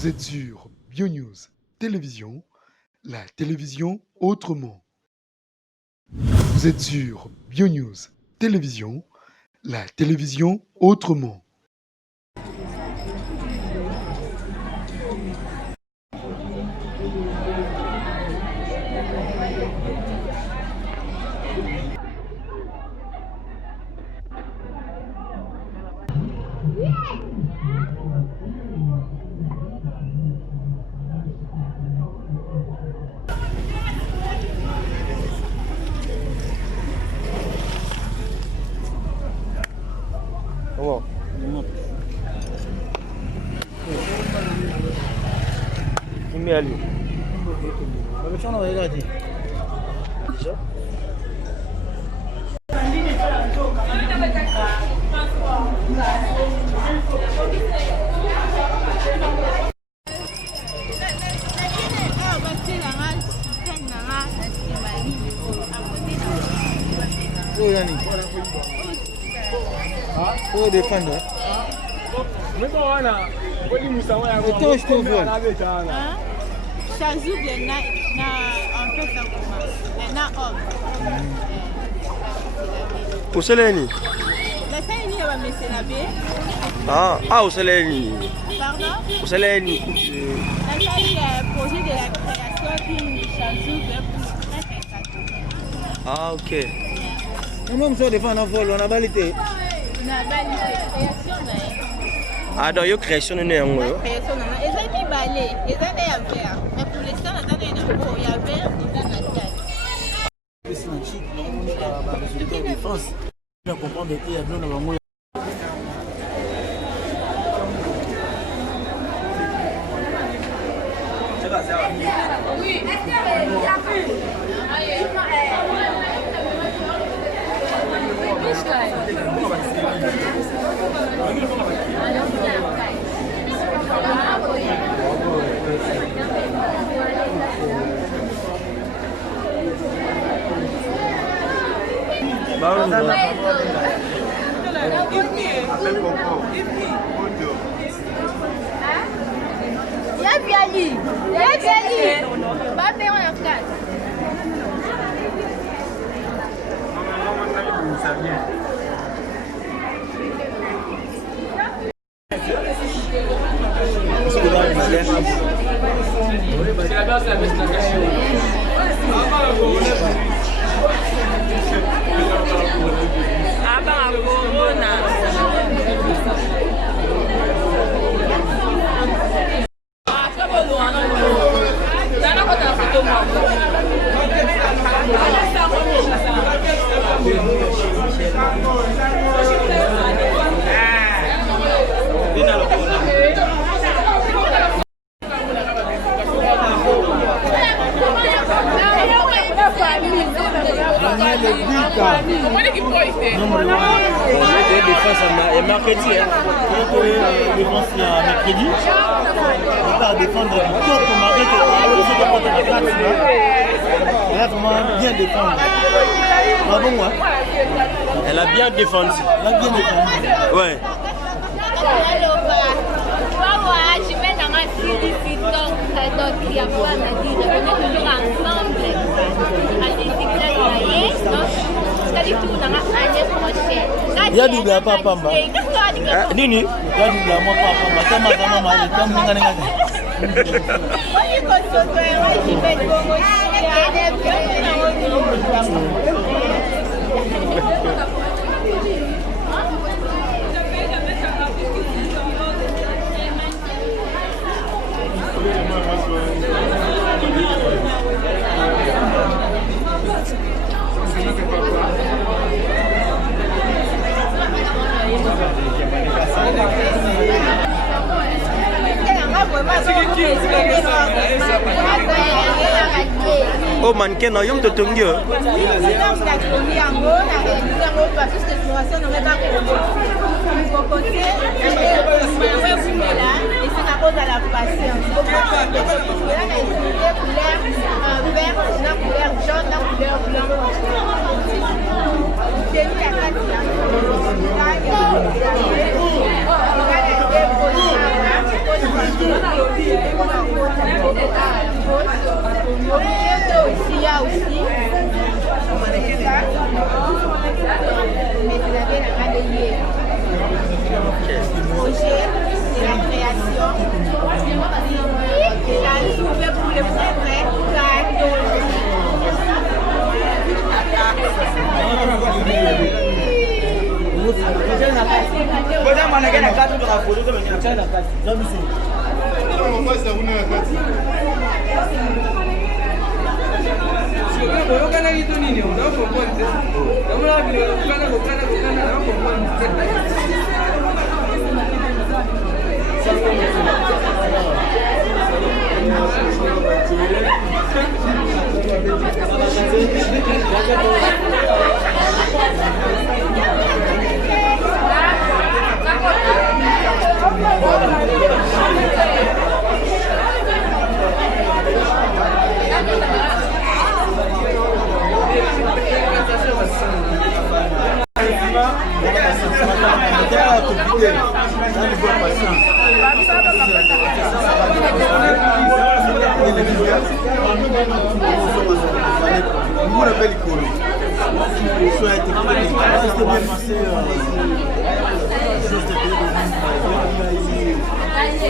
Vous êtes sur BioNews Télévision, la télévision autrement. Vous êtes sur BioNews Télévision, la télévision autrement. Wow. Kimi ali. Babechana waeladi. Déjà. Oh yani. Oh défendre. Mais bon voilà. Toi je te vois. Ça joue bien en fait ça commence. Maintenant homme. Useleni. La scène est mais c'est la baie. Ah useleni. Pardon? Useleni. La scène est projet de la création d'une chanson de Ah OK. Même si on défend un vol, on a balité. On a création mais Ah donc yo création ne yango yo. création non, ils ont qui balé, ils ont des affaires. Mais pour l'instant on a une beau, il y avait ils ont la tête. C'est un chic, on est à résultat de défense. Je comprends que il y a bien dans Oui, est-ce mercredi. Défense mercredi. On va défendre du top pour Mardi. Elle a vraiment bien défendu. Bravo moi. Elle a bien défendu. Elle a bien défendu. Ouais. je mets dans ma silisi donc il y a pas à dire. On est toujours ensemble. À l'intérieur donc c'est tout dans l'année prochaine. Il y a du bien papa pamba. Nini? Il y a du bien moi papa pamba. Tellement ça m'a mal. Comme ngana ngana. Oui, quand on se fait, je vais Oh mannequin na yom to tongi yo.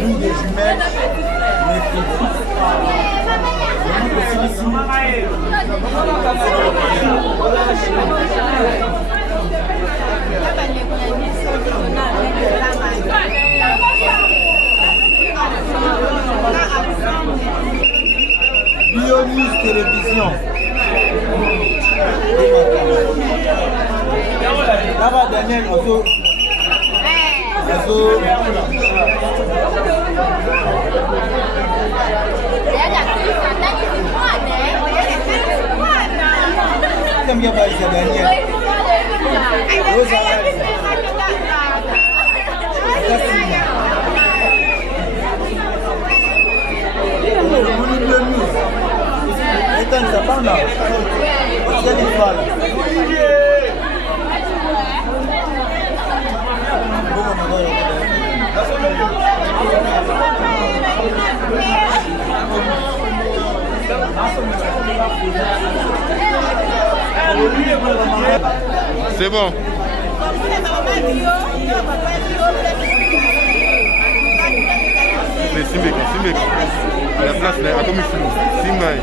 L'une des jumelles, Bionews Télévision. Là-bas, Daniel, T'aimes bien Daniel? C'est bon. Mais Simbek. La place là, à comme il faut. Simai.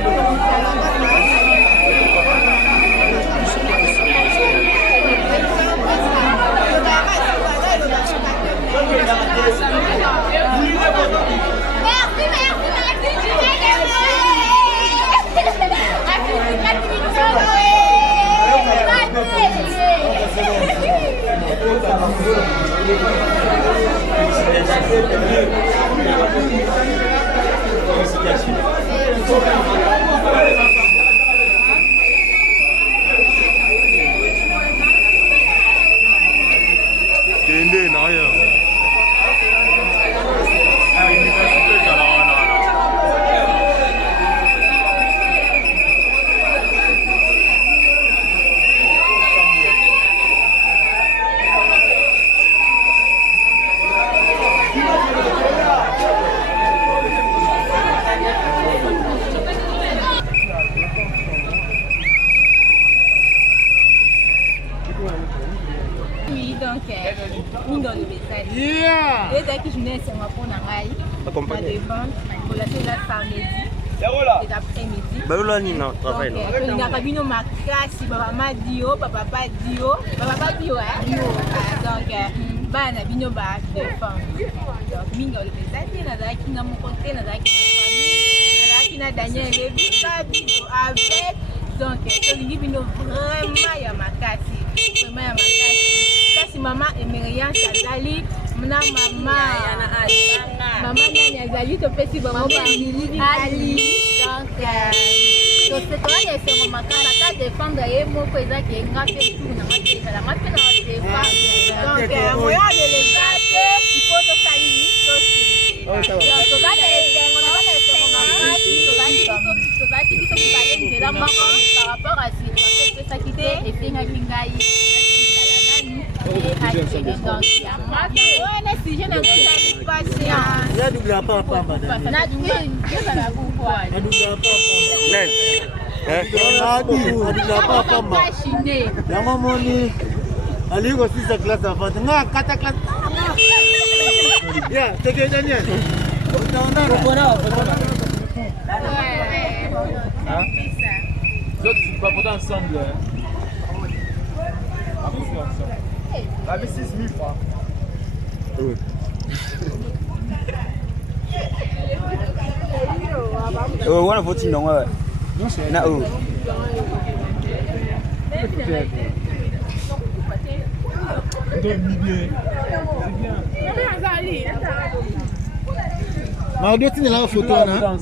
Maman Emerian Sadali, maman Nanya Zali, te fait si bon Ali. Donc, c'est toi qui es sur ma carte, à défendre et mon président qui est grappé tout, on a fait la mappe dans le défense. Donc, moi, les gâter, il faut que ça limite aussi. Donc, tu vas les par rapport à ce que ça quitte et fait un kingaï. La vie 6 000 francs. Oh, one of what's in the no. Mardi, tu n'as pas photo, hein?